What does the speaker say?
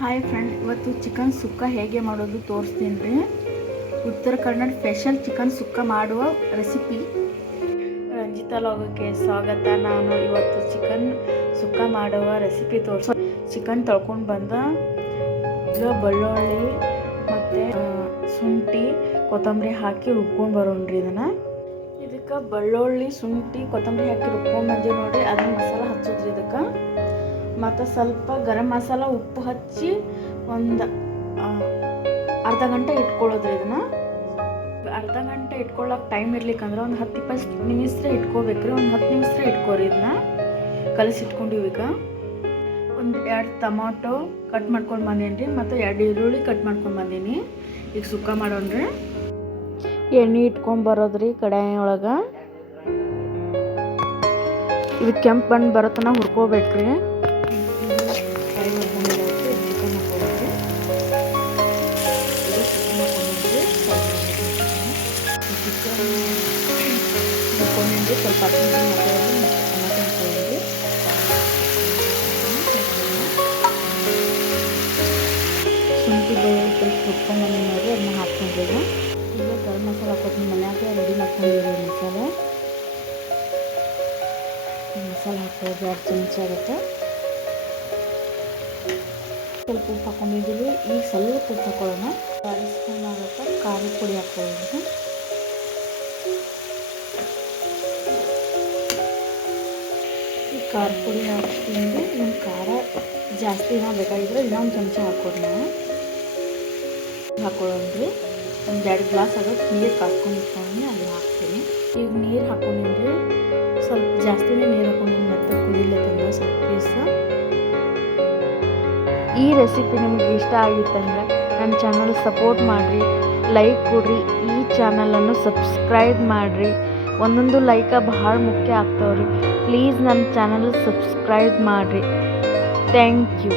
Hi friend ಇವತ್ತು chicken sukka ಹೇಗೆ ಮಾಡೋದು ತೋರಿಸ್ತೀನಿ. ರೀ ಉತ್ತರ ಕನ್ನಡ ಸ್ಪೆಷಲ್ ಚಿಕನ್ ಸುಕ್ಕ ಮಾಡುವ ರೆಸಿಪಿ ರಂಜಿತಾ ಲೋಗಕ್ಕೆ ಸ್ವಾಗತ. ನಾನು ಇವತ್ತು ಚಿಕನ್ ಸುಕ್ಕ ಮಾಡುವ ರೆಸಿಪಿ ತೋರಿಸ. ಚಿಕನ್ ತೊಳ್ಕೊಂಡು ಬಂದ ಇದು ಬೆಳ್ಳುಳ್ಳಿ ಮತ್ತು ಶುಂಠಿ, ಕೊತ್ತಂಬರಿ ಹಾಕಿ ರುಬ್ಕೊಂಡು ಬರೋಣ್ರಿ ಇದನ್ನು. ಇದಕ್ಕೆ ಬೆಳ್ಳುಳ್ಳಿ, ಶುಂಠಿ, ಕೊತ್ತಂಬರಿ ಹಾಕಿ ರುಬ್ಕೊಂಡು ಬಂದೀವಿ ನೋಡಿರಿ. ಅದನ್ನ ಮತ್ತು ಸ್ವಲ್ಪ ಗರಂ ಮಸಾಲ ಉಪ್ಪು ಹಚ್ಚಿ ಒಂದು ಅರ್ಧ ಗಂಟೆ ಇಟ್ಕೊಳ್ಳೋದು ಇದನ್ನು. ಅರ್ಧ ಗಂಟೆ ಇಟ್ಕೊಳ್ಳೋಕೆ ಟೈಮ್ ಇರ್ಲಿಕ್ಕಂದ್ರೆ ಒಂದು ಹತ್ತು ಇಪ್ಪತ್ತು ನಿಮಿಷ ಇಟ್ಕೋಬೇಕ್ರಿ. ಒಂದು ಹತ್ತು ನಿಮಿಷ ಇಟ್ಕೋರಿ ಇದನ್ನ. ಕಲಸಿ ಇಟ್ಕೊಂಡಿವಿ ಈಗ. ಒಂದು ಎರಡು ಟೊಮಾಟೊ ಕಟ್ ಮಾಡ್ಕೊಂಡು ಬಂದೀನಿ ರೀ ಮತ್ತು ಎರಡು ಈರುಳ್ಳಿ ಕಟ್ ಮಾಡ್ಕೊಂಡು ಬಂದೀನಿ. ಈಗ ಸುಕ್ಕ ಮಾಡೋಣ್ರಿ. ಎಣ್ಣೆ ಇಟ್ಕೊಂಡು ಬರೋದ್ರಿ ಕಡಾಯಿ ಒಳಗೆ ಇದು ಕೆಂಪು ಬಣ್ಣ ಬರೋತನ ಹುರ್ಕೋಬೇಕ್ರಿ. ಚಿಕನ್ ಹಾಕೊಂಡಿದ್ರಿ ಸ್ವಲ್ಪ ನಿಮಿಷ ಮಾಡ್ಕೊಳ್ಳೋದು ಟೊಮೆಟೊ ಹಾಕೊಂಡಿದ್ರಿ ಶುಂಠಿ ಬೆಳ್ಳುಳ್ಳಿ ಸ್ವಲ್ಪ ಹುರ್ಕೊಂಡು ಬಂದು ನೋಡಿ ಅದನ್ನ ಹಾಕ್ಕೊಂಡಿದ್ರಿ ಈಗ ಗರಂ ಮಸಾಲ ಹಾಕೋತೀನಿ ಮನ್ಯಾಗ ರೆಡಿ ಮಾಡ್ಕೊಂಡಿದ್ದೀವಿ ಮಸಾಲೆ ಮಸಾಲೆ ಹಾಕೋದು ಎರಡು ಚಮಚ ಆಗುತ್ತೆ ಸ್ವಲ್ಪ ಉಪ್ಪು ಹಾಕೊಂಡಿದ್ದೀವಿ ಈಗ ಸ್ವಲ್ಪ ಉಪ್ಪು ಹಾಕೊಳ್ಳೋಣ ಸ್ಪೂನ್ ಆಗುತ್ತೆ ಖಾರದ ಪುಡಿ ಹಾಕೊಳ್ಳೋದು ಈ ಖಾರದ ಪುಡಿ ಹಾಕ್ಕೊಂಡು ನಿಮ್ಮ ಖಾರ ಜಾಸ್ತಿ ಏನೋ ಬೇಕಾಗಿದ್ರೆ ಇನ್ನೊಂದು ಚಮಚ ಹಾಕೋಣ ಹಾಕೊಳ್ಳೋಣ್ರಿ ಒಂದು ಎರಡು ಗ್ಲಾಸ್ ಆಗೋದು ನೀರು ಕಾಸ್ಕೊಂಡು ಇಟ್ಕೊಂಡು ಅಲ್ಲಿ ಹಾಕ್ತೀನಿ. ಈಗ ನೀರು ಹಾಕೊಂಡಿದ್ರಿ ಸ್ವಲ್ಪ ಜಾಸ್ತಿನೇ ನೀರು ಹಾಕ್ಕೊಂಡು ಮತ್ತೆ ಕುದಿಲತ್ತಂದ್ರೆ ಸ್ವಲ್ಪ ಪೀಸ ಈ ರೆಸಿಪಿ ನಿಮಗೆ ಇಷ್ಟ ಆಗಿತ್ತಂದ್ರೆ ನನ್ನ ಚಾನಲ್ ಸಪೋರ್ಟ್ ಮಾಡಿರಿ, ಲೈಕ್ ಕೊಡ್ರಿ, ಈ ಚಾನಲನ್ನು ಸಬ್ಸ್ಕ್ರೈಬ್ ಮಾಡಿರಿ. ಒಂದೊಂದು ಲೈಕ ಭಾಳ ಮುಖ್ಯ ಆಗ್ತಾವ್ರಿ. ಪ್ಲೀಸ್ ನಮ್ಮ ಚಾನಲ್ ಸಬ್ಸ್ಕ್ರೈಬ್ ಮಾಡಿರಿ. Thank you